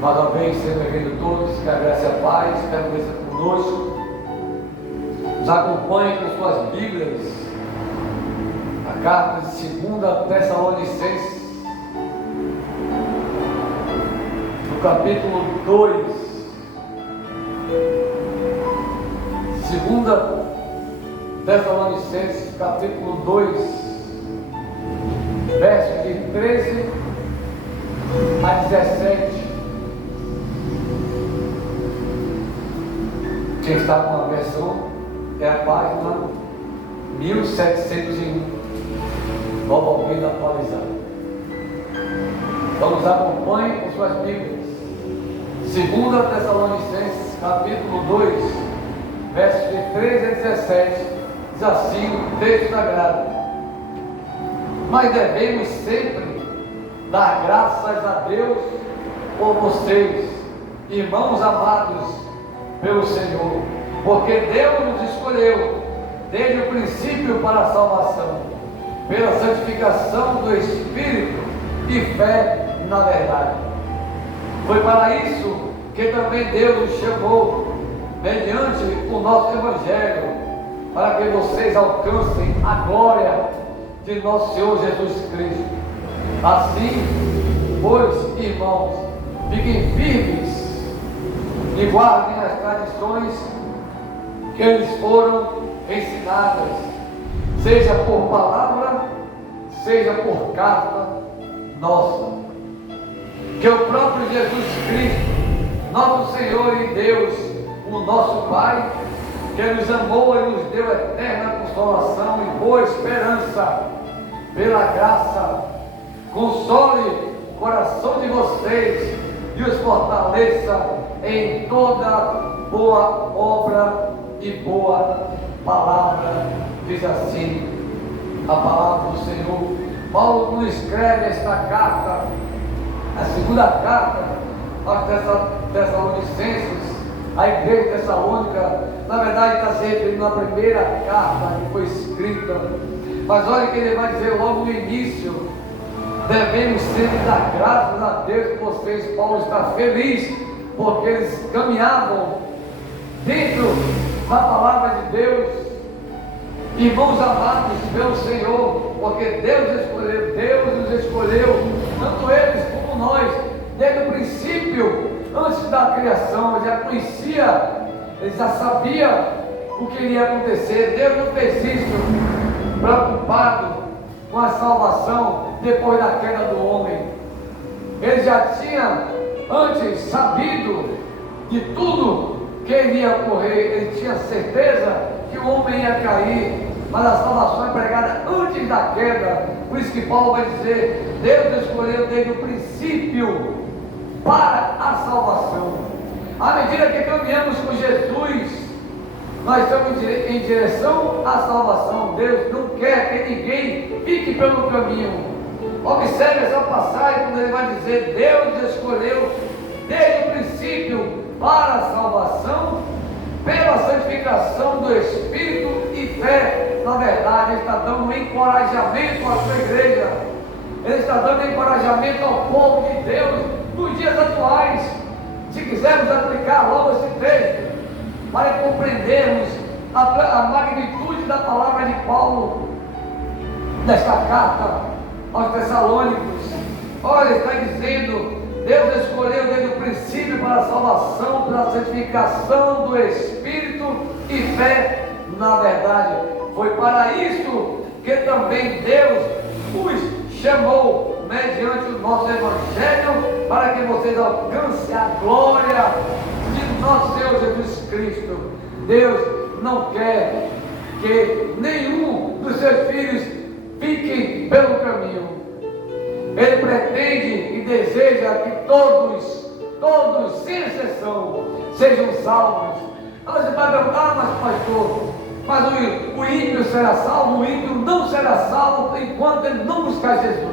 Mais uma vez, sejam bem-vindos todos, que a graça e a paz permaneça conosco. Nos acompanhem com suas Bíblias, a carta de 2 Tessalonicenses, no capítulo 2. 2 Tessalonicenses, capítulo 2, versos de 13 a 17. Quem está com a versão é a página 1701, Nova Almeida atualizada. Então nos acompanhe com suas Bíblias. 2 Tessalonicenses, capítulo 2, versos de 13 a 17, diz assim o texto sagrado: mas devemos sempre dar graças a Deus por vocês, irmãos amados pelo Senhor, porque Deus nos escolheu desde o princípio para a salvação, pela santificação do Espírito e fé na verdade. Foi para isso que também Deus nos chamou, mediante o nosso Evangelho, para que vocês alcancem a glória de nosso Senhor Jesus Cristo. Assim, pois, irmãos, fiquem firmes e guardem as tradições que eles foram ensinadas, seja por palavra, seja por carta nossa. Que o próprio Jesus Cristo, nosso Senhor e Deus, o nosso Pai, que nos amou e nos deu eterna consolação e boa esperança, pela graça, console o coração de vocês e os fortaleça em toda boa obra e boa palavra. Diz assim a palavra do Senhor. Paulo nos escreve esta carta, a segunda carta aos Tessalonicenses, a igreja tessalônica. Na verdade está se referindo à primeira carta que foi escrita, mas olha o que ele vai dizer logo no início: devemos sempre dar graças a Deus por vocês. Paulo está feliz porque eles caminhavam dentro da palavra de Deus, irmãos amados pelo Senhor, porque Deus nos escolheu, tanto eles como nós, desde o princípio, antes da criação. Ele já conhecia, ele já sabia o que iria acontecer. Deus não fez isso preocupado com a salvação depois da queda do homem. Ele já tinha antes sabido de tudo que iria ocorrer. Ele tinha certeza que o homem ia cair, mas a salvação é pregada antes da queda. Por isso que Paulo vai dizer: Deus escolheu desde o princípio para a salvação. À medida que caminhamos com Jesus, nós estamos em direção à salvação. Deus não quer que ninguém fique pelo caminho. Observe essa passagem quando ele vai dizer: Deus escolheu desde o princípio para a salvação, pela santificação do Espírito e fé na verdade. Ele está dando um encorajamento à sua igreja, ele está dando encorajamento ao povo de Deus nos dias atuais. Se quisermos aplicar logo esse texto para compreendermos a magnitude da palavra de Paulo nesta carta aos Tessalônicos, olha, está dizendo: Deus escolheu desde o princípio para a salvação, pela santificação do Espírito e fé na verdade. Foi para isso que também Deus os chamou, mediante o nosso Evangelho, para que vocês alcancem a glória de nosso Senhor Jesus Cristo. Deus não quer que nenhum dos seus filhos fiquem pelo caminho. Ele pretende e deseja que todos, sem exceção, sejam salvos. Ela se vai perguntar: mas pastor, mas o ímpio será salvo? O ímpio não será salvo enquanto ele não buscar Jesus.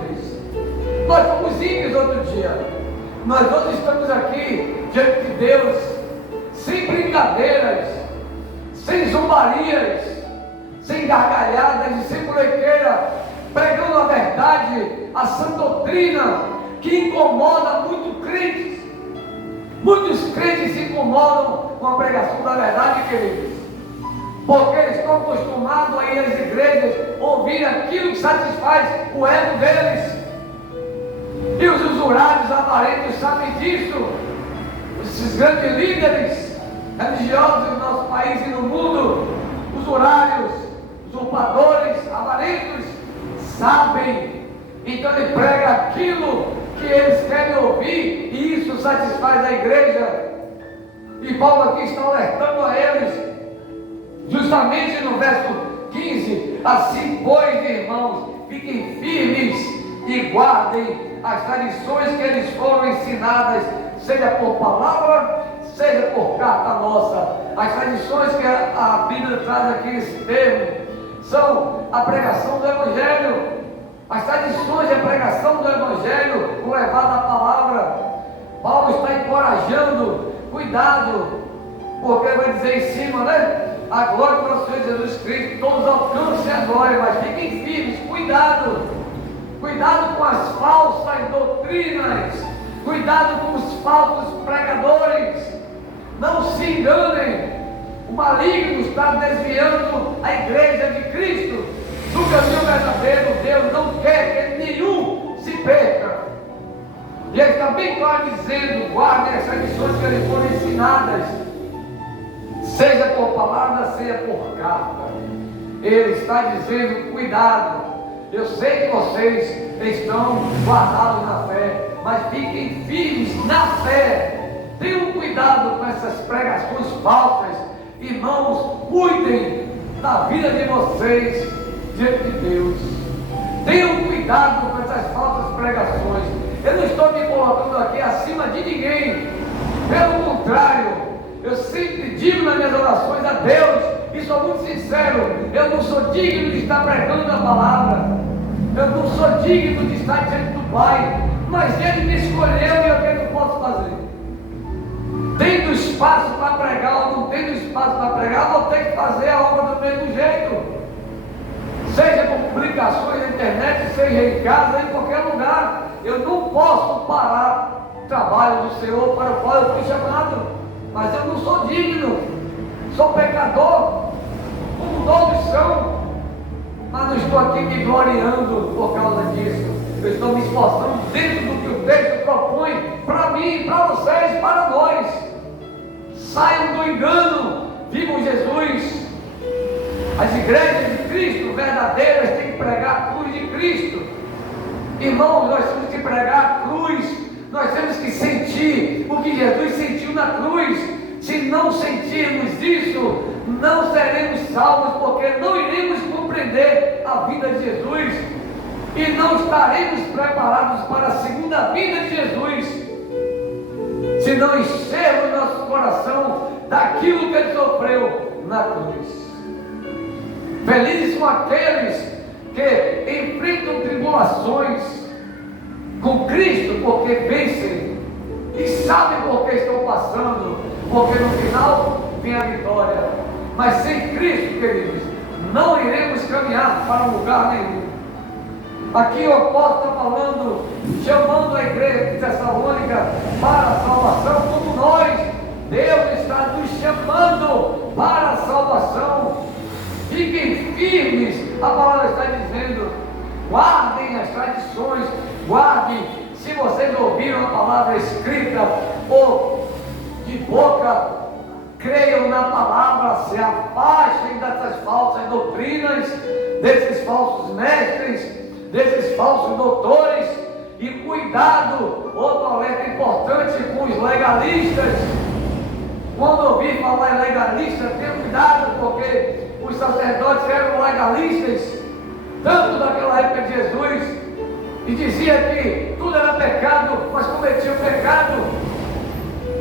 Nós fomos ímpios outro dia. Nós todos estamos aqui diante de Deus, sem brincadeiras, sem zombarias, sem gargalhadas e sem molequeira, pregando a verdade, a sã doutrina que incomoda muito crentes. Muitos crentes se incomodam com a pregação da verdade, queridos, porque eles estão acostumados a ir às igrejas, ouvir aquilo que satisfaz o ego deles. E os usurários avarentos sabem disso. Esses grandes líderes religiosos do nosso país e no mundo, usurários, usurpadores, avarentos, sabem. Então ele prega aquilo que eles querem ouvir, e isso satisfaz a igreja. E Paulo aqui está alertando a eles, justamente no verso 15: assim, pois, irmãos, fiquem firmes e guardem as tradições que eles foram ensinadas, seja por palavra, seja por carta nossa. As tradições que a Bíblia traz aqui nesse termo são a pregação do Evangelho. As tradições de pregação do Evangelho, o levar da palavra. Paulo está encorajando, cuidado, porque vai dizer em cima, né? A glória do nosso Senhor Jesus Cristo, todos alcancem a glória, mas fiquem firmes, cuidado. Cuidado com as falsas doutrinas, cuidado com os falsos pregadores. Não se enganem, o maligno está desviando a igreja de Cristo do caminho verdadeiro. Deus não quer que nenhum se perca. E ele está bem claro dizendo: guardem as tradições que lhes foram ensinadas, seja por palavra, seja por carta. Ele está dizendo: cuidado. Eu sei que vocês estão guardados na fé, mas fiquem firmes na fé. Tenham cuidado com essas pregações falsas. Irmãos, cuidem da vida de vocês diante de Deus. Tenham cuidado com essas falsas pregações. Eu não estou me colocando aqui acima de ninguém. Pelo contrário, eu sempre digo nas minhas orações a Deus, e sou muito sincero: eu não sou digno de estar pregando a palavra, eu não sou digno de estar diante do Pai, mas Ele me escolheu e o que eu posso fazer? Tendo espaço para pregar ou não tendo espaço para pregar, vou ter que fazer a obra do mesmo jeito, seja por publicações na internet, seja em casa, em qualquer lugar. Eu não posso parar o trabalho do Senhor para o qual eu fui chamado, mas eu não sou digno, sou pecador, como todos são, mas não estou aqui me gloriando por causa disso. Eu estou me esforçando dentro do que o texto propõe para mim, para vocês, para nós. Saiam do engano, vivam Jesus. As igrejas de Cristo verdadeiras têm que pregar a cruz de Cristo. Irmãos, nós temos que pregar a cruz. Nós temos que sentir o que Jesus sentiu na cruz. Se não sentirmos isso, não seremos salvos, porque não iremos compreender a vida de Jesus e não estaremos preparados para a segunda vinda de Jesus, se não enchermos nosso coração daquilo que Ele sofreu na cruz. Felizes são aqueles que enfrentam tribulações com Cristo, porque vencem e sabem por que estão passando, porque no final vem a vitória. Mas sem Cristo, queridos, não iremos caminhar para lugar nenhum. Aqui o apóstolo está falando, chamando a igreja de Tessalônica para a salvação, como nós. Deus está nos chamando para a salvação. Fiquem firmes, a palavra está dizendo: guardem as tradições, guardem. Se vocês ouviram a palavra escrita ou de boca, creiam na palavra, se afastem dessas falsas doutrinas, desses falsos mestres, desses falsos doutores, e cuidado, outro alerta importante, com os legalistas. Quando ouvir falar em legalista, tenha cuidado, porque os sacerdotes eram legalistas, tanto daquela época de Jesus, e dizia que tudo era pecado, mas cometiam pecado.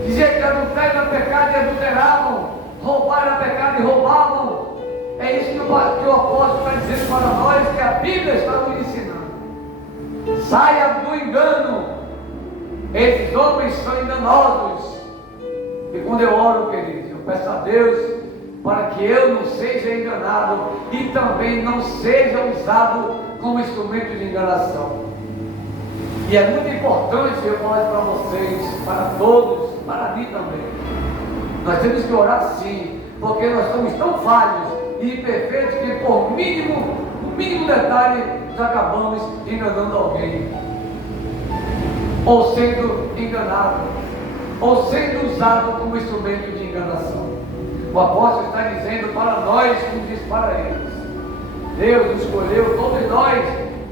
Dizia que adultério era pecado e adulteravam, roubar era pecado e roubavam. É isso que o apóstolo está dizendo para nós, que a Bíblia está nos ensinando. Saia do engano. Esses homens são enganosos. E quando eu oro, queridos, eu peço a Deus para que eu não seja enganado e também não seja usado como instrumento de enganação. E é muito importante eu falar para vocês, para todos, para mim também. Nós temos que orar sim, porque nós somos tão falhos e imperfeitos que por mínimo detalhe já acabamos enganando alguém, ou sendo enganado, ou sendo usado como instrumento de enganação. O apóstolo está dizendo para nós, como diz para eles: Deus escolheu todos nós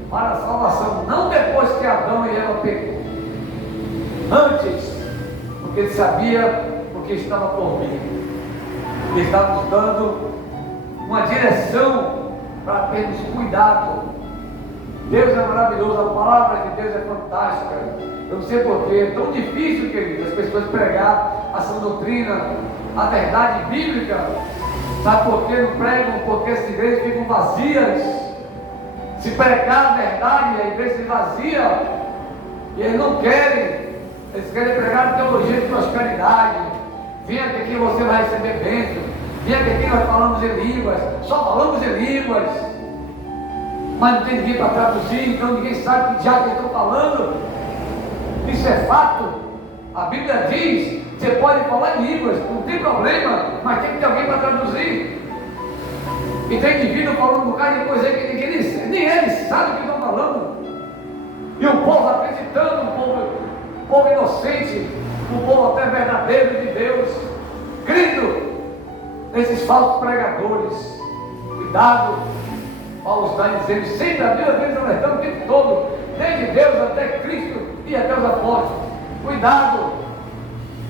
para a salvação, não depois que Adão e Eva pecou, antes, porque ele sabia o que estava por vir. Ele está nos dando uma direção para termos cuidado. Deus é maravilhoso, a palavra de Deus é fantástica. Eu não sei porquê, é tão difícil, querido, as pessoas pregar a sua doutrina, a verdade bíblica. Sabe por que não pregam? Porque as igrejas ficam vazias. Se pregar a verdade, a igreja se vazia. E eles não querem. Eles querem pregar teologia de prosperidade. Venha que aqui você vai receber bênção. Venha que aqui nós falamos em línguas. Só falamos em línguas. Mas não tem ninguém para traduzir, então ninguém sabe que diabo eles estão falando. Isso é fato. A Bíblia diz: você pode falar em línguas, não tem problema, mas tem que ter alguém para traduzir. E tem indivíduo falando um bocado de coisa que nem eles sabem o que estão falando. E o povo acreditando, o povo inocente, o povo até verdadeiro de Deus, crendo nesses falsos pregadores. Cuidado. Paulo está dizendo, sempre a Bíblia vem alertando o tempo todo, desde Deus até Cristo e até os apóstolos. Cuidado.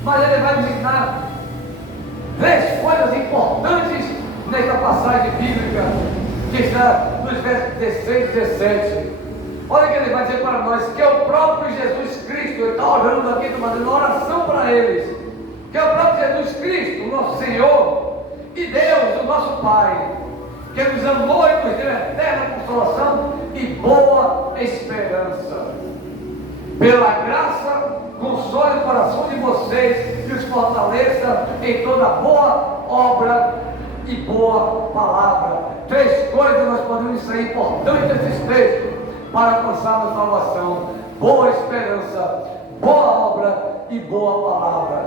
Mas ele vai nos ensinar três coisas importantes nesta passagem bíblica, que está nos versos 16 e 17. Olha o que ele vai dizer para nós, que é o próprio Jesus Cristo. Ele está orando aqui, está fazendo uma oração para eles, que é o próprio Jesus Cristo, o nosso Senhor, e Deus, o nosso Pai, que nos amou e nos deu eterna consolação e boa esperança. Pela graça, console o coração de vocês e os fortaleça em toda boa obra e boa palavra. Três coisas nós podemos sair importantes desses textos para alcançar a salvação: boa esperança, boa obra e boa palavra.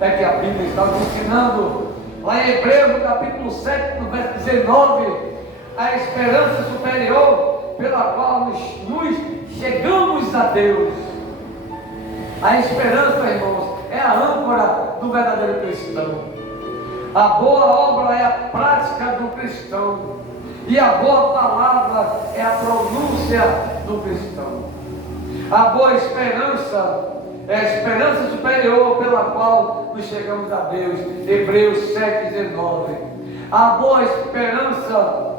É que a Bíblia está nos ensinando lá em Hebreus, no capítulo 7, no verso 19, a esperança superior pela qual nos chegamos a Deus. A esperança, irmãos, é a âncora do verdadeiro cristão. A boa obra é a prática do cristão. E a boa palavra é a pronúncia do cristão. A boa esperança é a esperança superior pela qual nos chegamos a Deus. Hebreus 7,19. A boa esperança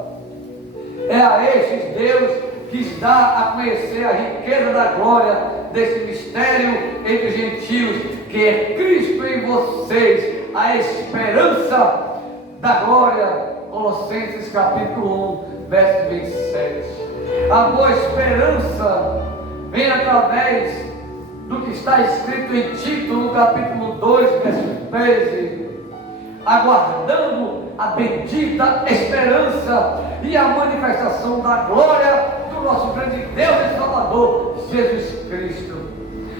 é a estes Deus que dá a conhecer a riqueza da glória desse mistério entre os gentios, que é Cristo em vocês, a esperança da glória. Colossenses capítulo 1, verso 27. A boa esperança vem através do que está escrito em Tito, no capítulo 2, verso 13, aguardando a bendita esperança e a manifestação da glória do nosso grande Deus e Salvador, Jesus Cristo.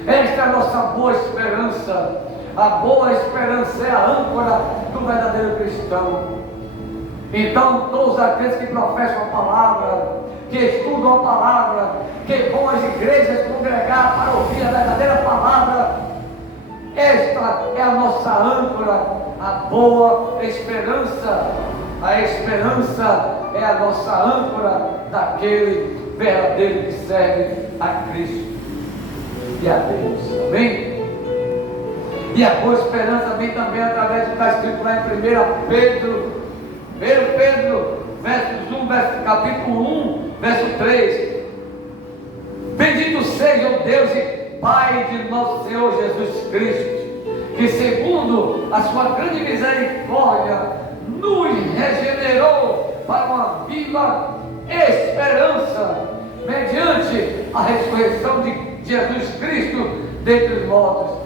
Esta é a nossa boa esperança. A boa esperança é a âncora do verdadeiro cristão. Então, todos aqueles que professam a palavra, que estudam a palavra, que vão às igrejas congregar para ouvir a verdadeira palavra, esta é a nossa âncora, a boa esperança. A esperança é a nossa âncora daquele verdadeiro que serve a Cristo e a Deus. Amém? E a boa esperança vem também através do que está escrito lá em 1 Pedro, capítulo 1, verso 3. Bendito seja o Deus e Pai de nosso Senhor Jesus Cristo, que segundo a sua grande misericórdia nos regenerou para uma viva esperança, mediante a ressurreição de Jesus Cristo dentre os mortos.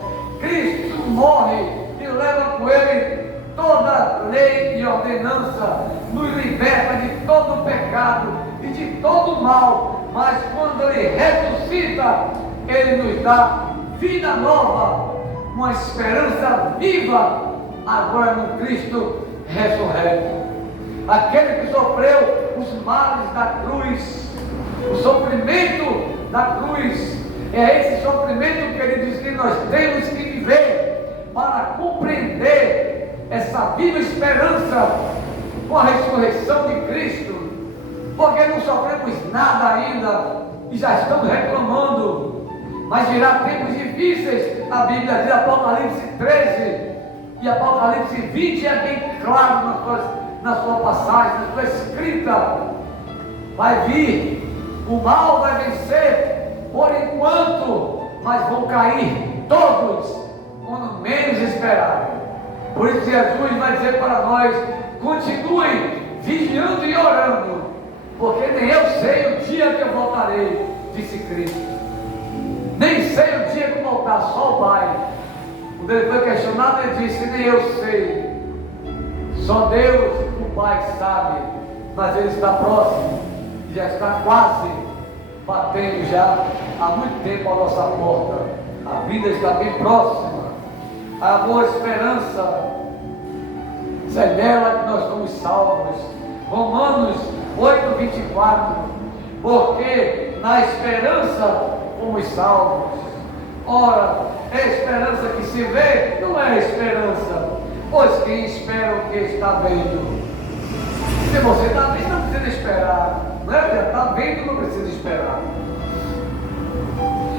Cristo morre e leva com ele toda lei e ordenança, nos liberta de todo pecado e de todo mal, mas quando ele ressuscita, ele nos dá vida nova, uma esperança viva agora no Cristo ressurreto. Aquele que sofreu os males da cruz, o sofrimento da cruz, é esse sofrimento, queridos, que nós temos que viver para compreender essa viva esperança com a ressurreição de Cristo, porque não sofremos nada ainda e já estamos reclamando, mas virá tempos difíceis. A Bíblia diz, Apocalipse 13 e Apocalipse 20 é bem claro na sua passagem, na sua escrita. Vai vir, o mal vai vencer por enquanto, mas vão cair todos quando menos esperarem. Por isso Jesus vai dizer para nós: continuem vigiando e orando, porque nem eu sei o dia que eu voltarei, disse Cristo. Nem sei o dia que voltar, só o Pai. Quando ele foi questionado, ele disse: nem eu sei, só Deus, o Pai, sabe. Mas ele está próximo, já está quase batendo já há muito tempo a nossa porta. A vida está bem próxima. A boa esperança, é nela que nós somos salvos. Romanos 8:24, porque na esperança fomos salvos. Ora, é esperança que se vê, não é esperança, pois quem espera o que está vendo. Se você está vendo, não precisa esperar, não é? Já está vendo, não precisa esperar.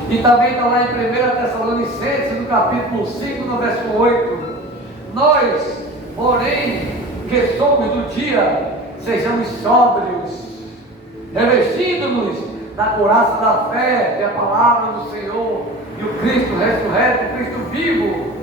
E também está lá em 1 Tessalonicenses, no capítulo 5, no verso 8, nós, porém, que somos do dia, sejamos sóbrios, revestindo-nos da couraça da fé, que é a palavra do Senhor, e o Cristo ressurreto, o Cristo vivo,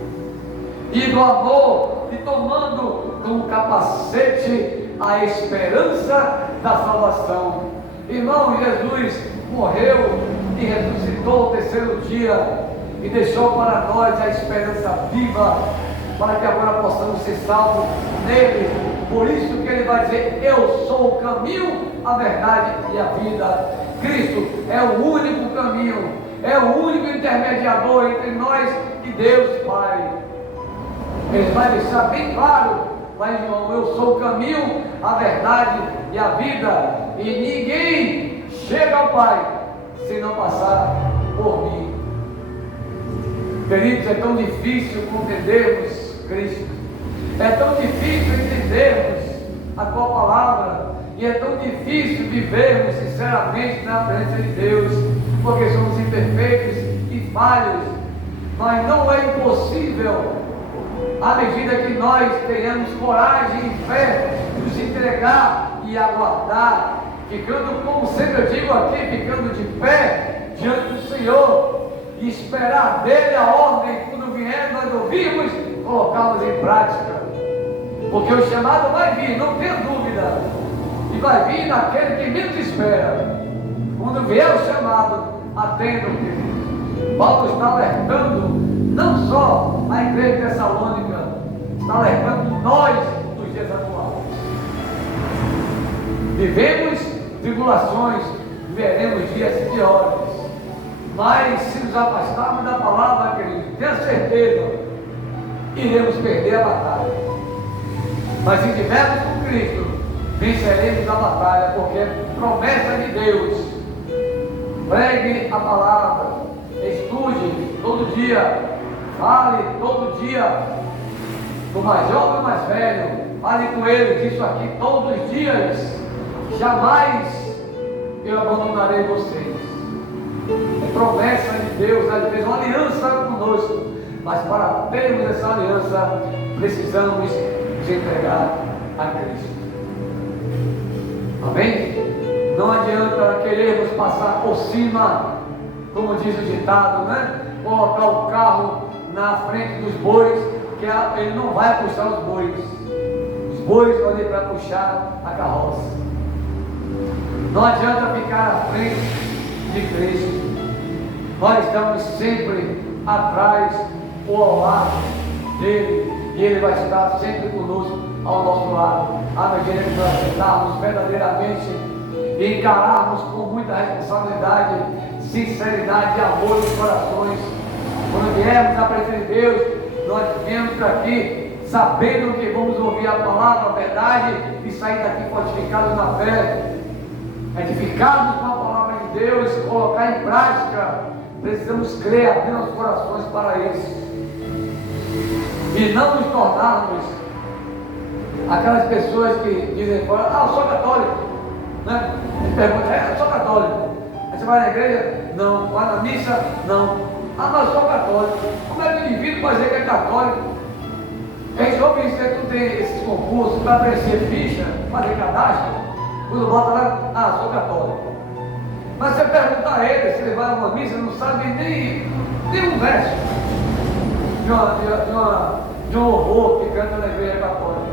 e do amor, e tomando como capacete a esperança da salvação. Irmão, Jesus morreu e ressuscitou o terceiro dia, e deixou para nós a esperança viva, para que agora possamos ser salvos nele. Por isso que ele vai dizer: eu sou o caminho, a verdade e a vida. Cristo é o único caminho, é o único intermediador entre nós e Deus Pai. Ele vai deixar bem claro, mas irmão, eu sou o caminho, a verdade e a vida, e ninguém chega ao Pai se não passar por mim. Queridos, é tão difícil compreendermos Cristo, é tão difícil entendermos a tua palavra, e é tão difícil vivermos sinceramente na presença de Deus, porque somos imperfeitos e falhos. Mas não é impossível, à medida que nós tenhamos coragem e fé, nos entregar e aguardar, ficando, como sempre eu digo aqui, ficando de pé diante do Senhor, e esperar dele a ordem. Quando vier, nós ouvirmos, colocá-los em prática, porque o chamado vai vir, não tenha dúvida, e vai vir naquele que menos espera. Quando vier o chamado, atendam, queridos. Paulo está alertando não só a igreja tessalônica, está alertando nós nos dias atuais. Vivemos tribulações, veremos dias piores, mas se nos afastarmos da palavra, queridos, tenha certeza, iremos perder a batalha. Mas se estivermos com Cristo, venceremos a batalha, porque é promessa de Deus. Pregue a palavra, estude todo dia, fale todo dia, do mais jovem ao mais velho, fale com eles isso aqui todos os dias. Jamais eu abandonarei vocês. É promessa de Deus, ele fez uma aliança conosco, mas para termos essa aliança, precisamos nos entregar a Cristo. Amém? Não adianta querermos passar por cima, como diz o ditado, né? Colocar o carro na frente dos bois, que ele não vai puxar os bois. Os bois vão ali para puxar a carroça. Não adianta ficar à frente de Cristo. Nós estamos sempre atrás ou ao lado dele, e ele vai estar sempre conosco, ao nosso lado, à medida que nós tentarmos verdadeiramente e encararmos com muita responsabilidade, sinceridade e amor nos corações Quando viermos na presença de Deus, nós viemos para aqui sabendo que vamos ouvir a palavra, a verdade, e sair daqui fortificados na fé, edificados com a palavra de Deus, colocar em prática. Precisamos crer, abrir nossos corações para isso, e não nos tornarmos aquelas pessoas que dizem: eu sou católico, né? Ele pergunta: eu sou católico. Aí você vai na igreja? Não. Vai na missa? Não. Mas eu sou católico. Como é que o indivíduo pode dizer que é católico? A gente ouve isso, que não tem esses concursos para preencher ficha, fazer cadastro. Quando bota lá: sou católico. Mas você pergunta a ele, se ele vai a uma missa, ele não sabe nem um verso de um louvor que canta na igreja católica.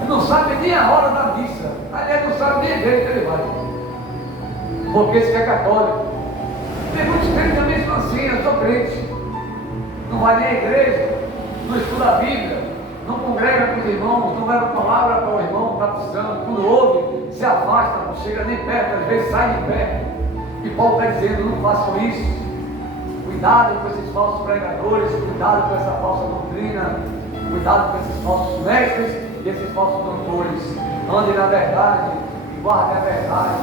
Ele não sabe nem a hora da missa. Aliás, não sabe nem a igreja que ele vai, porque esse que é católico. Tem muitos crentes também são assim: eu sou crente, não vai nem à igreja, não estuda a Bíblia, não congrega com os irmãos, não leva a palavra para o irmão, está precisando. Quando ouve, se afasta, não chega nem perto, às vezes sai de perto. E Paulo está dizendo: não façam isso. Cuidado com esses falsos pregadores, cuidado com essa falsa doutrina, cuidado com esses falsos mestres e esses falsos doutores. Andem na verdade e guardem a verdade,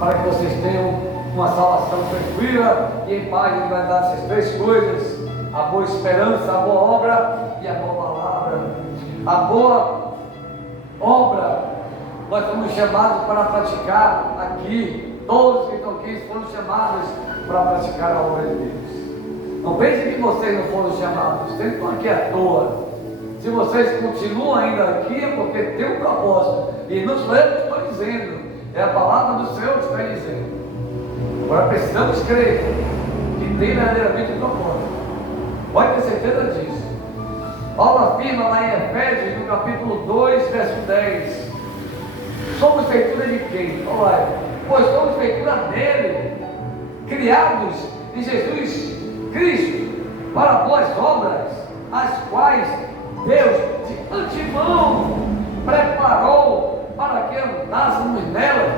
para que vocês tenham uma salvação tranquila e em paz. Ele vai dar essas três coisas: a boa esperança, a boa obra e a boa palavra. A boa obra nós fomos chamados para praticar aqui. Todos que estão aqui foram chamados para praticar a obra de Deus. Não pense que vocês não foram chamados, vocês estão aqui à toa. Se vocês continuam ainda aqui, é porque tem um propósito, e não sou eu que estou dizendo, é a palavra do Senhor que está dizendo. Agora precisamos crer que tem verdadeiramente um propósito. Pode ter certeza disso. Paulo afirma lá em Efésios, no capítulo 2, verso 10: somos feitura de quem? Olha, pois somos feitura dele, criados em Jesus Cristo para boas obras, as quais Deus de antemão preparou para que andássemos nelas.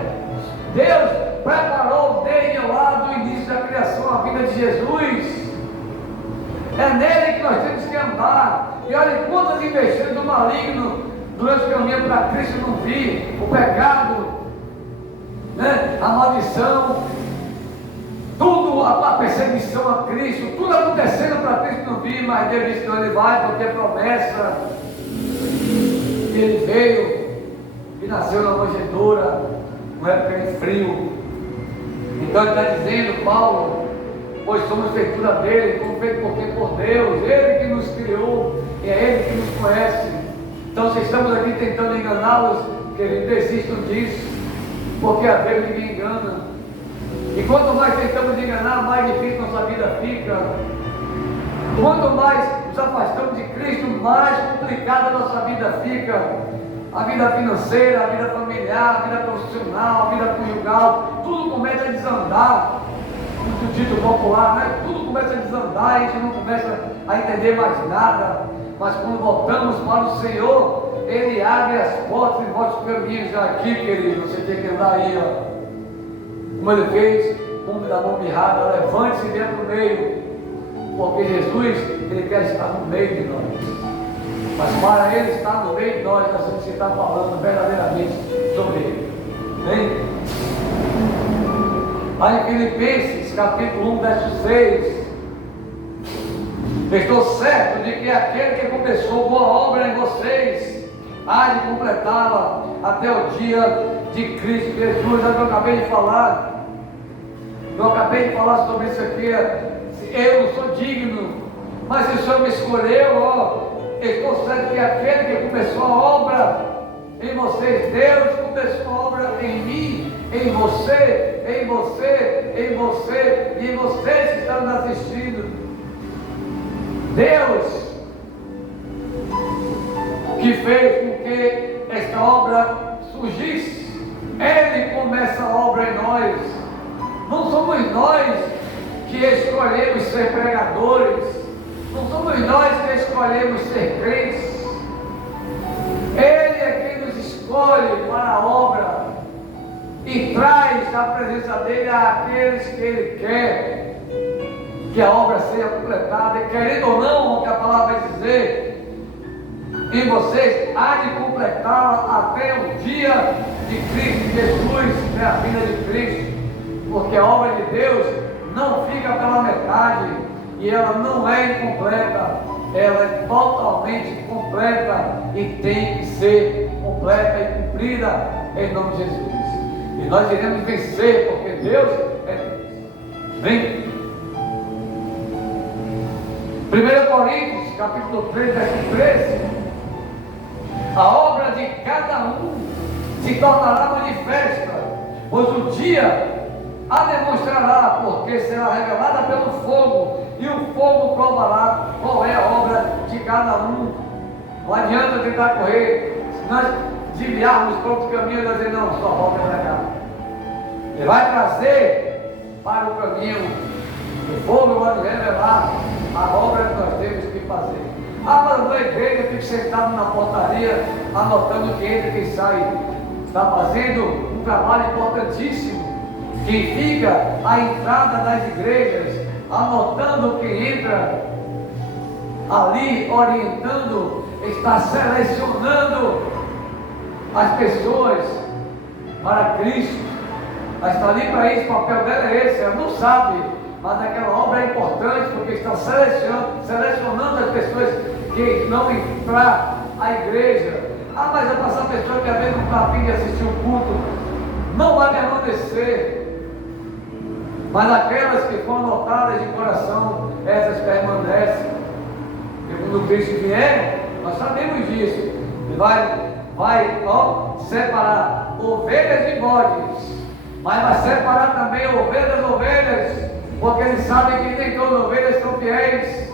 Deus preparou desde lá do início da criação a vida de Jesus. É nele que nós temos que andar. E olha quantas investidas do maligno durante o caminho para Cristo não vi. O pecado, né? A maldição, tudo, a perseguição a Cristo, tudo acontecendo para Cristo não vi. Mas Deus disse que ele vai, porque é promessa. E ele veio e nasceu na manjedoura, numa época de frio. Então ele está dizendo, Paulo: pois somos feitura dele, como feito por Deus, ele que nos criou, e é ele que nos conhece. Então, se estamos aqui tentando enganá-los, que eles desistam disso, porque a Deus ninguém engana. E quanto mais tentamos enganar, mais difícil nossa vida fica. Quanto mais nos afastamos de Cristo, mais complicada a nossa vida fica. A vida financeira, a vida familiar, a vida profissional, a vida conjugal, tudo começa a desandar. No dito popular, né? Tudo começa a desandar, a gente não começa a entender mais nada. Mas quando voltamos para o Senhor, Ele abre as portas e mostra os caminhos. Já aqui, querido, você tem que andar aí, ó. Como Ele fez, como da mão mirrada, levante-se dentro do meio, porque Jesus, Ele quer estar no meio de nós. Mas para Ele estar no meio de nós temos que estar falando verdadeiramente sobre Ele. Bem? Lá em Filipenses, capítulo 1, verso 6: estou certo de que aquele que começou boa obra em vocês há de completá-la até o dia de Cristo Jesus. Eu acabei de falar sobre isso aqui. Eu não sou digno, mas se o Senhor me escolheu, ó, estou certo que aquele que começou a obra em vocês, Deus começou a obra em mim, em você, em você, em você e em vocês que estão nos assistindo. Deus que fez com que esta obra surgisse, Ele começa a obra em nós. Não somos nós que escolhemos ser pregadores, não somos nós que escolhemos ser crentes. Ele é quem nos escolhe para a obra e traz a presença dele àqueles que Ele quer que a obra seja completada, e querendo ou não, o que a palavra vai dizer, em vocês há de completá-la até o dia de Cristo Jesus, né, a vinda de Cristo, porque a obra de Deus não fica pela metade, e ela não é incompleta, ela é totalmente completa e tem que ser completa e cumprida em nome de Jesus. E nós iremos vencer, porque Deus é Deus. Vem. 1 Coríntios, capítulo 3, versículo 13. A obra de cada um se tornará manifesta, pois o dia a demonstrará, porque será revelada pelo fogo, e o fogo provará qual é a obra de cada um. Não adianta tentar correr, se nós desviarmos para outro caminho e dizer, não, só volta para cá. Ele vai trazer para o caminho, o fogo vai revelar a obra que nós temos que fazer. Mas na igreja eu fico sentado na portaria, anotando quem entra e quem sai. Está fazendo um trabalho importantíssimo. Quem fica à entrada das igrejas, anotando quem entra, ali orientando, está selecionando as pessoas para Cristo. Ela está ali para isso, o papel dela é esse, ela não sabe, mas aquela obra é importante porque está selecionando as pessoas que não entrar à igreja. Mas essa pessoa que às vezes não está a fim de assistir o culto, não vai permanecer. Mas aquelas que foram anotadas de coração, essas permanecem. E quando Cristo vier, nós sabemos disso. Ele vai separar ovelhas de bodes, mas vai separar também ovelhas, porque ele sabe que nem todas as ovelhas são fiéis.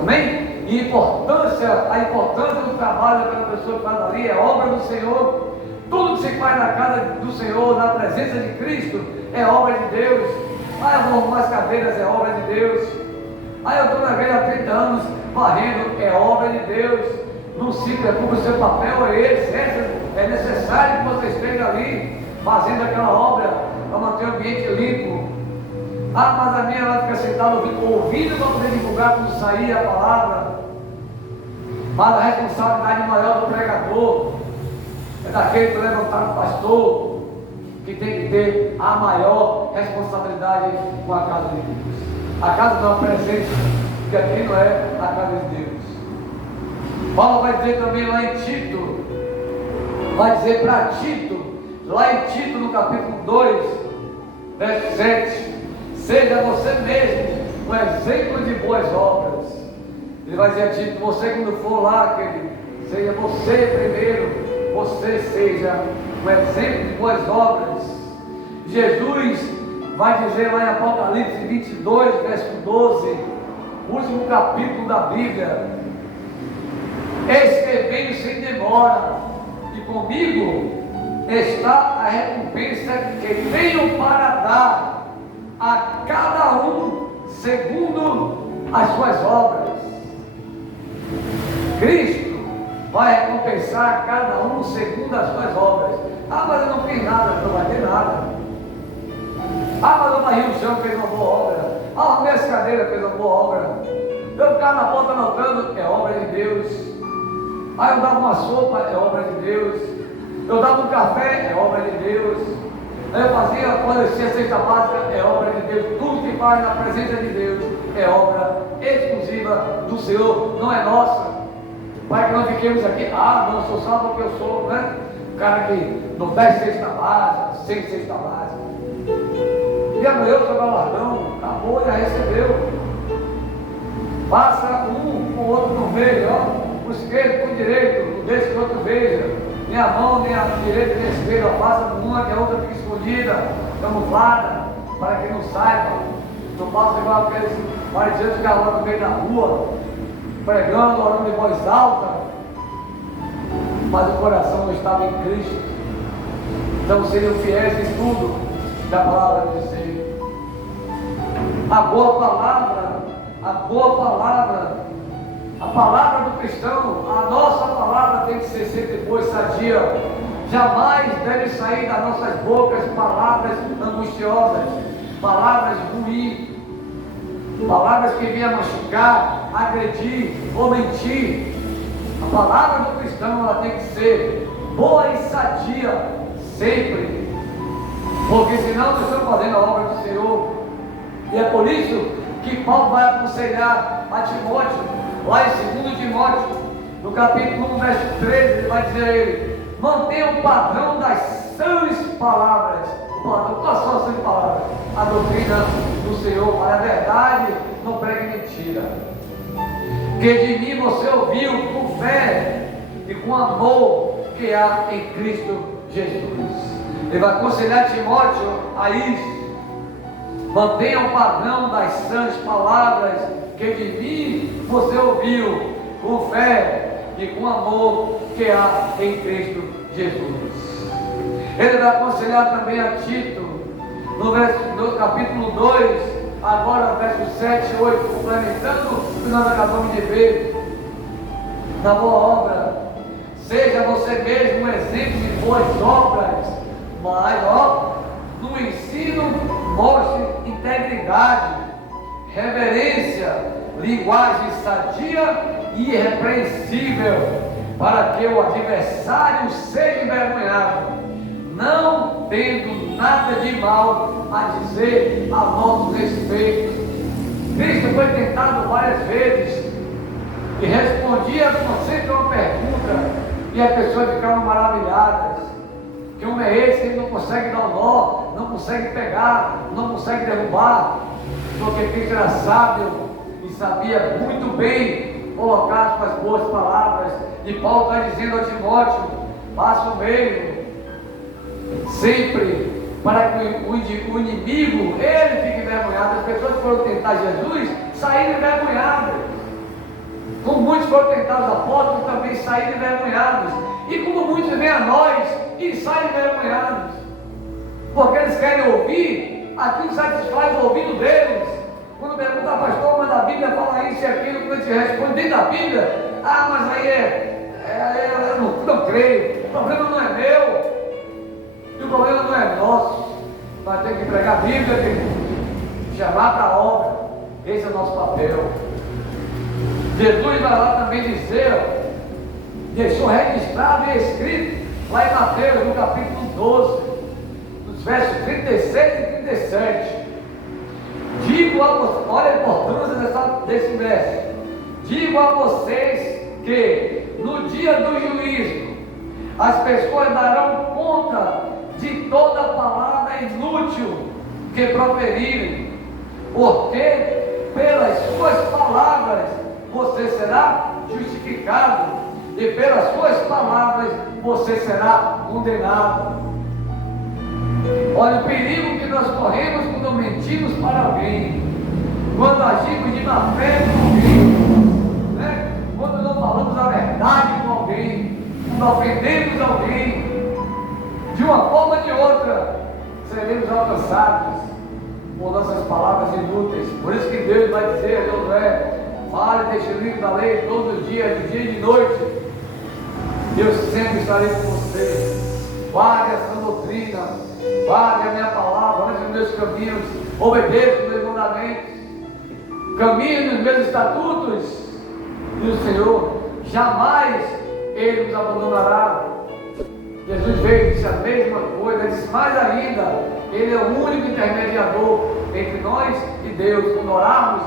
Amém? E a importância do trabalho daquela pessoa que faz ali é obra do Senhor. Tudo que se faz na casa do Senhor, na presença de Cristo, é obra de Deus. Eu vou arrumar as cadeiras, é obra de Deus. Eu estou na igreja há 30 anos varrendo, é obra de Deus. Não se preocupe, o seu papel é esse. É necessário que você esteja ali fazendo aquela obra para manter o ambiente limpo. Mas a minha ela fica sentada ouvindo para poder divulgar quando sair a palavra. Mas a responsabilidade maior do pregador é daquele que levantar o pastor, que tem que ter a maior responsabilidade com a casa de Deus. A casa não é presente, porque aqui não é a casa de Deus. Paulo vai dizer também lá em Tito, vai dizer para Tito, lá em Tito no capítulo 2, verso 7, seja você mesmo um exemplo de boas obras. Ele vai dizer a Tito, você quando for lá, querido, seja você primeiro, você seja um exemplo de boas obras. Jesus vai dizer lá em Apocalipse 22, verso 12, último capítulo da Bíblia, eis que venho sem demora, e comigo está a recompensa que tenho para dar a cada um segundo as suas obras. Cristo vai recompensar a cada um segundo as suas obras. Mas eu não fiz nada, não vai ter nada. Mas eu varri o chão, fez uma boa obra. Arrumei essa cadeira, fez uma boa obra. Eu ficava na porta anotando, é obra de Deus. Eu dava uma sopa, é obra de Deus. Eu dava um café, é obra de Deus. Eu fazia, quando eu tinha cesta básica, é obra de Deus. Tudo que faz na presença de Deus é obra exclusiva do Senhor, não é nossa. Para que nós fiquemos aqui, não sou salvo porque eu sou, né? O cara que não 10 cesta básica, 100 cesta básica. E amanhã eu sou galardão, acabou, já recebeu. Passa um com o outro no meio, o esquerdo com o direito, não deixa que o outro veja. Nem a mão, nem a direita, nem a esquerda, passa uma que a outra fica escondida, camuflada, para que não saiba. Não passa igual aqueles fariseus que ficavam lá no meio da rua, pregando, orando em voz alta, mas o coração não estava em Cristo. Então seriam fiéis em tudo da palavra de Deus. A boa palavra, a palavra do cristão, a nossa palavra tem que ser sempre boa e sadia. Jamais deve sair das nossas bocas palavras angustiosas, palavras ruins. palavras que venham machucar, agredir ou mentir. A palavra do cristão, ela tem que ser boa e sadia, sempre, porque senão nós estamos fazendo a obra do Senhor. E é por isso que Paulo vai aconselhar a Timóteo, lá em 2 Timóteo, no capítulo 1, verso 13, ele vai dizer a ele: mantenha o padrão das sãs palavras. O padrão, quais são as sãs palavras? A doutrina do Senhor, para a verdade, não pregue mentira. Que de mim você ouviu com fé e com amor que há em Cristo Jesus. Ele vai aconselhar Timóteo a isso. Mantenha o padrão das sãs palavras que de mim você ouviu com fé e com amor que há em Cristo Jesus. Ele vai aconselhar também a Tito, no capítulo 2, agora versos 7 e 8, complementando o que nós acabamos de ver, na boa obra. Seja você mesmo um exemplo de boas obras, mas no ensino mostre integridade, reverência, linguagem sadia e irrepreensível, para que o adversário seja envergonhado, não tendo nada de mal a dizer a nosso respeito. Cristo foi tentado várias vezes e respondia sempre uma pergunta, e as pessoas ficavam maravilhadas. Que homem é esse que ele não consegue dar um nó, não consegue pegar, não consegue derrubar? Porque Cristo era sábio e sabia muito bem colocar suas boas palavras. E Paulo está dizendo a Timóteo: faça o mesmo, sempre, para que o inimigo, ele fique envergonhado. As pessoas que foram tentar Jesus saíram envergonhadas, como muitos foram tentar os apóstolos também saíram envergonhados, e como muitos vêm a nós e saem envergonhados, porque eles querem ouvir aquilo que satisfaz o ouvido deles. Quando pergunta, pastor, mas a Bíblia fala isso e aquilo, quando a gente responde dentro da Bíblia, mas aí eu não creio, o problema não é meu, e o problema não é nosso. Nós temos que pregar a Bíblia, chamar para a obra. Esse é o nosso papel. Jesus vai lá também dizer, deixou registrado e escrito lá em Mateus, no capítulo 12, nos versos 36 e 37. Digo a vocês, olha a importância desse verso. Digo a vocês que no dia do juízo as pessoas darão conta de toda palavra inútil que proferirem, porque pelas suas palavras você será justificado, e pelas suas palavras você será condenado. Olha o perigo que nós corremos quando mentimos para alguém, quando agimos de má fé com alguém, né? Quando não falamos a verdade com alguém, quando ofendemos alguém. De uma forma ou de outra, seremos alcançados por nossas palavras inúteis. Por isso que Deus vai dizer a Josué: fale deste livro da lei todos os dias, de dia e de noite. Eu sempre estarei com você. Guarde a sua doutrina, guarde a minha palavra, ande nos meus caminhos, obedeça os meus mandamentos, caminhe nos meus estatutos, e o Senhor jamais Ele nos abandonará. Jesus veio e disse a mesma coisa, disse mais ainda: Ele é o único intermediador entre nós e Deus. Quando orarmos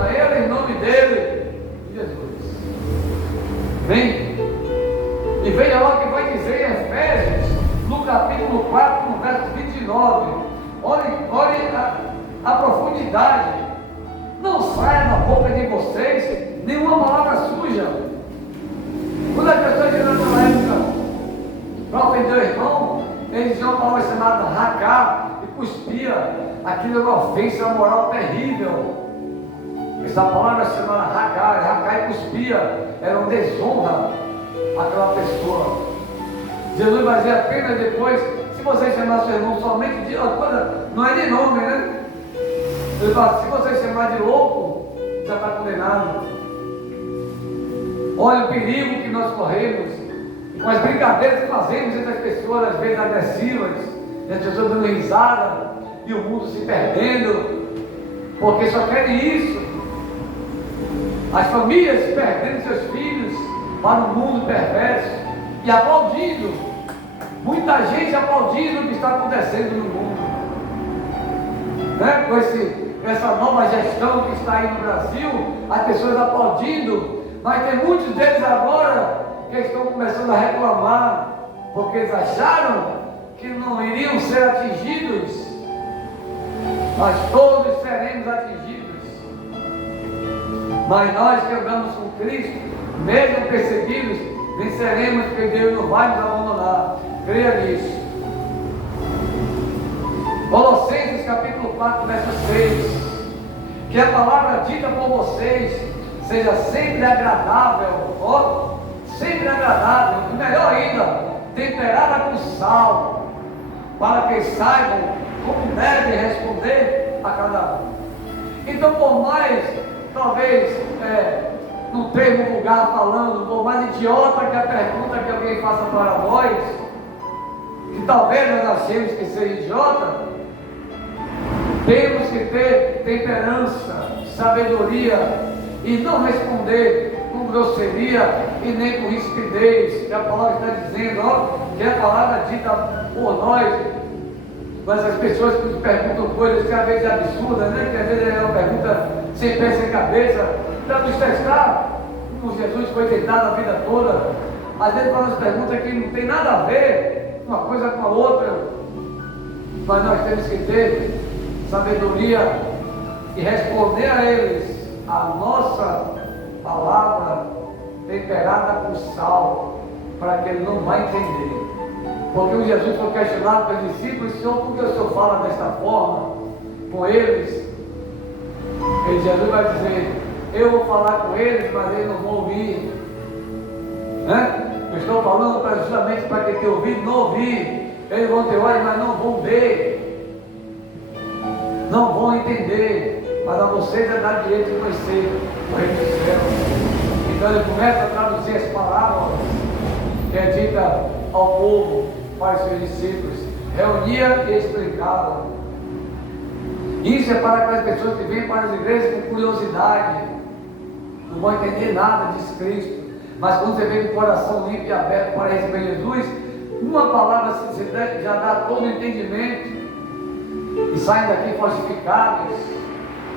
a Ele em nome dEle, Jesus. Vem, e veja lá o que vai dizer em Efésios, no capítulo 4, no verso 29. Olhe a profundidade. Não saia da boca de vocês nenhuma palavra suja. Quando as pessoas dizem naquela época para ofender o irmão, eles diziam uma palavra chamada racá, e cuspia. Aquilo era uma ofensa moral terrível. Essa palavra chamada racá e cuspia, era uma desonra àquela pessoa. Jesus vai dizer apenas depois: se você chamar seu irmão somente de uma coisa, não é de nome, né? Ele fala: se você chamar de louco, já está condenado. Olha o perigo que nós corremos com as brincadeiras que fazemos entre as pessoas, às vezes agressivas, e as pessoas dando risada, e o mundo se perdendo, porque só querem isso. As famílias perdendo seus filhos para um mundo perverso e aplaudindo, muita gente aplaudindo o que está acontecendo no mundo, né? Com essa nova gestão que está aí no Brasil, as pessoas aplaudindo, mas tem muitos deles agora que estão começando a reclamar, porque eles acharam que não iriam ser atingidos, mas todos seremos atingidos. Mas nós que andamos com Cristo, mesmo perseguidos, venceremos, porque Deus não vai nos abandonar. Creia nisso. Colossenses capítulo 4, verso 6. Que a palavra dita por vocês seja sempre agradável, ó, sempre agradável, e melhor ainda, temperada com sal, para que saibam como devem responder a cada um. Então, por mais, talvez, não tenha um lugar falando, por mais idiota que a pergunta que alguém faça para nós, que talvez nós achemos que seja idiota, temos que ter temperança, sabedoria, e não responder com grosseria e nem com rispidez, que a palavra está dizendo, ó, que é a palavra dita por nós, mas as pessoas que nos perguntam coisas que às vezes é absurda, né? Que às vezes é uma pergunta sem pé, sem cabeça, para nos testar, como Jesus foi tentado a vida toda. Às vezes faz umas perguntas que não tem nada a ver uma coisa com a outra, mas nós temos que ter sabedoria e responder a eles a nossa palavra temperada com sal, para que ele não vai entender. Porque o Jesus foi questionado pelos discípulos: Senhor, por que o Senhor fala desta forma com eles? E Jesus vai dizer: eu vou falar com eles, mas eles não vão ouvir, né? Eu estou falando justamente para quem tem ouvido não ouvir. Eles vão ter olhos, mas não vão ver, não vão entender. Mas a vocês é dar direito de conhecer o reino dos céus. Então ele começa a traduzir as palavras que é dita ao povo, para os seus discípulos, reunia e explicava. Isso é para aquelas pessoas que vêm para as igrejas com curiosidade, não vão entender nada, diz Cristo. Mas quando você vem com o coração limpo e aberto para receber Jesus, uma palavra já dá todo o entendimento, e saem daqui fortificados,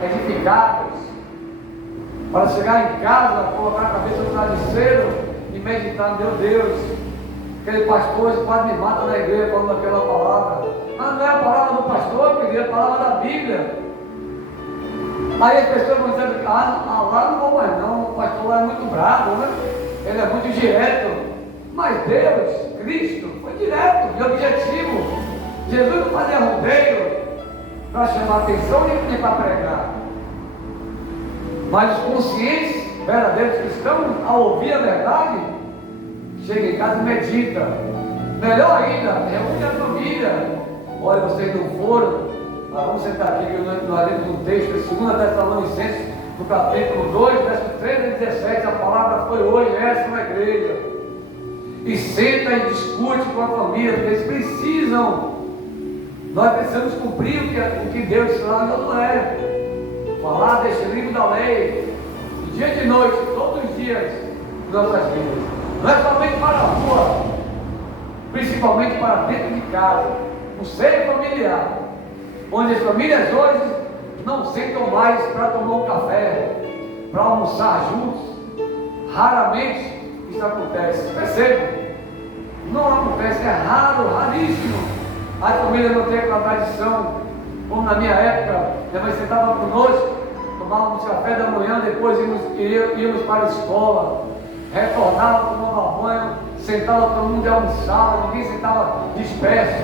edificados, para chegar em casa, colocar a cabeça no travesseiro e meditar: meu Deus, aquele pastor quase me mata na igreja falando aquela palavra. Mas não é a palavra do pastor, querido, é a palavra da Bíblia. Aí as pessoas vão dizer: lá não vou mais não, o pastor lá é muito bravo, né? Ele é muito direto. Mas Deus, Cristo, foi direto e objetivo. Jesus não fazia rodeio para chamar atenção nem para pregar. Mas os conscientes, verdadeiros cristãos, ao ouvir a verdade, chega em casa e medita. Melhor ainda, reúne a família. Olha, vocês não foram, mas vamos sentar aqui que nós lemos um texto, 2 Tessalonicenses, no capítulo 2, verso 13 a 17, a palavra foi hoje essa na igreja. E senta e discute com a família, porque eles precisam. Nós precisamos cumprir o que Deus fala em Josué. Falar deste livro da lei, de dia e de noite, todos os dias de nossas vidas. Não é somente para a rua, principalmente para dentro de casa, no seio familiar, onde as famílias hoje não sentam mais para tomar um café, para almoçar juntos. Raramente isso acontece. Percebam? Não acontece, é raro, raríssimo. As famílias não têm aquela tradição, como na minha época, minha mãe sentava conosco, tomávamos café da manhã, depois íamos para a escola, retornava, tomava banho, sentava todo mundo e almoçava, ninguém sentava disperso.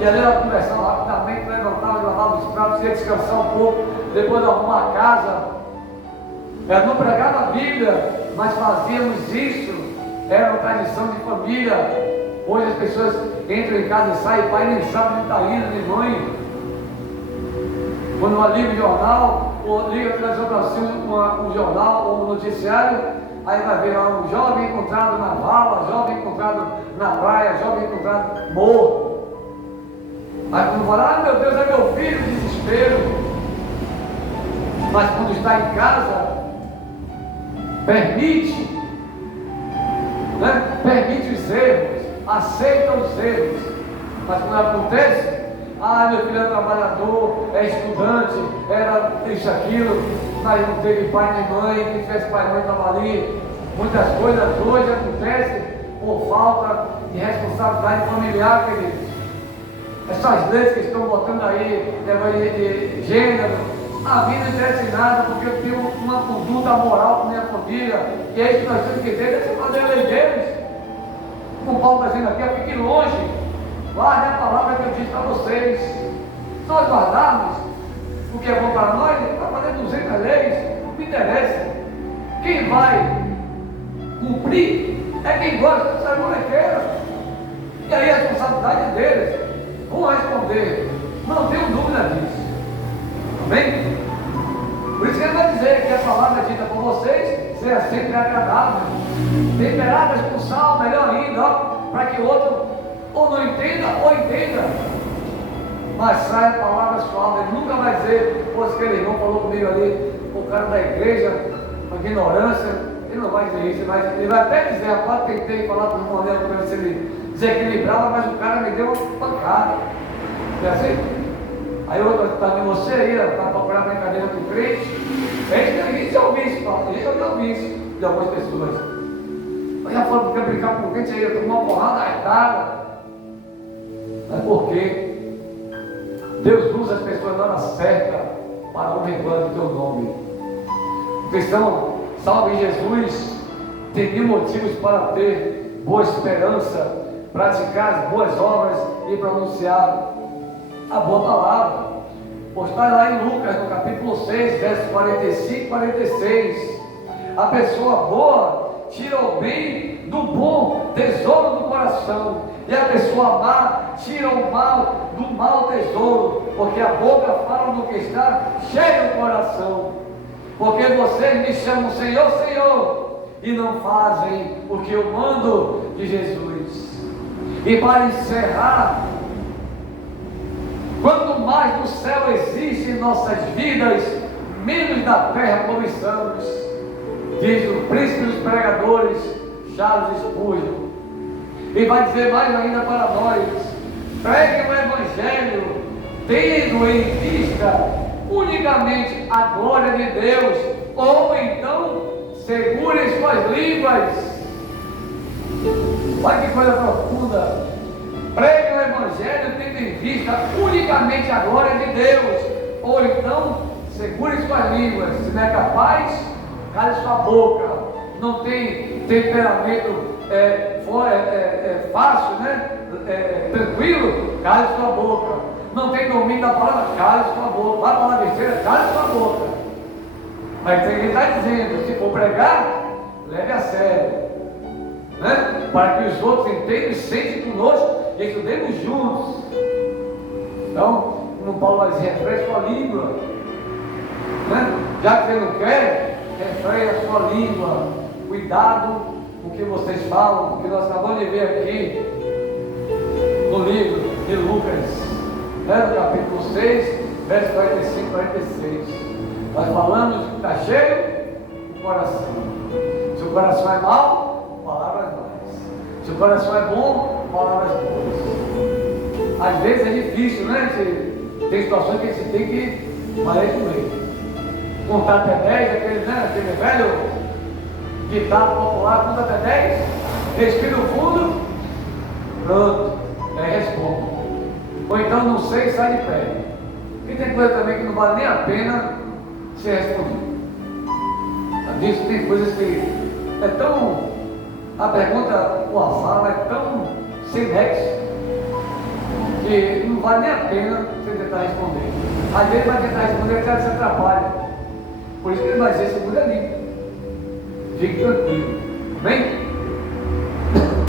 E ali ela conversava rapidamente, levantava, lavava os pratos, ia descansar um pouco, depois arrumar a casa. Ela não pregava a Bíblia, mas fazíamos isso, era uma tradição de família. Hoje as pessoas entram em casa e saem, pai nem sabe onde está indo, nem mãe. Quando liga o jornal, ou liga a televisão para um jornal ou um noticiário, aí vai ver lá um jovem encontrado na vala, jovem encontrado na praia, jovem encontrado morto. Aí quando fala: meu Deus, é meu filho, desespero. Mas quando está em casa, permite, né? Permite os erros, aceita os erros. Mas quando acontece, meu filho é trabalhador, é estudante, era isso, aquilo, mas não teve pai nem mãe, quem tivesse pai e mãe estava ali. Muitas coisas hoje acontecem por falta de responsabilidade familiar, queridos. Essas leis que estão botando aí, de gênero, a vida não interessa em nada, porque eu tenho uma conduta moral com minha família, e é isso que nós temos que ter, deixa eu fazer a lei deles. Como Paulo está dizendo aqui, fique longe, guarde a palavra que eu disse para vocês. Se nós guardarmos o que é bom para nós, para fazer 200 leis, não me interessa. Quem vai cumprir é quem gosta de sair molequeira. E aí a responsabilidade é deles. Vão responder. Não tenho dúvida disso. Amém? Por isso que ele vai dizer que a palavra dita por vocês seja sempre agradável, temperadas com sal, melhor ainda, para que o outro ou não entenda ou entenda. Mas sai a palavra suave. Ele nunca vai dizer, pô, aquele irmão falou comigo ali, o cara da igreja, com ignorância. Ele não vai dizer isso, ele vai até dizer, rapaz, tentei falar com o irmão dele para ver se ele desequilibrava, mas o cara me deu uma pancada. Não é assim? Aí outro também, você aí, para procurar brincadeira com o crente, a gente já ouviu isso, eu já ouvi isso de algumas pessoas. Mas já foram porque brincar com o crente aí, eu tomei uma porrada arretada. Mas por quê? Deus usa as pessoas na hora certa para o louvor do teu nome. O cristão, salve Jesus, tem mil motivos para ter boa esperança, praticar as boas obras e pronunciar a boa palavra. Pois está lá em Lucas, no capítulo 6, versos 45 e 46. A pessoa boa tira o bem do bom tesouro do coração, e a pessoa má tira o mal do mau tesouro, porque a boca fala do que está cheio do coração. Porque vocês me chamam Senhor, Senhor, e não fazem o que eu mando de Jesus. E para encerrar, quanto mais do céu existe em nossas vidas, menos da terra cobiçamos, diz o príncipe dos pregadores, Charles Spurgeon. E vai dizer mais ainda para nós: pregue o Evangelho, tendo em vista unicamente a glória de Deus, ou então segurem suas línguas. Olha que coisa profunda. Pregue o Evangelho tendo em vista unicamente a glória de Deus, ou então segure suas línguas. Se não é capaz, cale sua boca. Não tem temperamento fácil, né? Tranquilo, cale sua boca. Não tem domínio da palavra, cale sua boca. Vai falar besteira, cale sua boca. Mas ele está dizendo, se for pregar, leve a sério, né? Para que os outros entendam e sentem conosco e estudemos juntos. Então, como Paulo vai dizer, refreia sua língua, né? Já que você não quer, refreia sua língua. Cuidado com o que vocês falam, porque nós acabamos de ver aqui no livro de Lucas, né? No capítulo 6, versos 45 e 46. Nós falamos que está cheio o coração. Se o coração é mau, palavras más. Se o coração é bom, palavras boas. Às vezes é difícil, né? Tem situações que a gente tem que fazer com ele. Contar até 10, aquele velho ditado popular, conta até 10, respira fundo, pronto, aí responde. Ou então não sei, sai de pé. E tem coisa também que não vale nem a pena ser respondido. Disso tem coisas que é tão, a pergunta ou a fala é tão sem nexo, que não vale nem a pena você tentar responder. Às vezes vai tentar responder e você atrapalha. Por isso que ele vai dizer, segura ali. Fique tranquilo. Bem?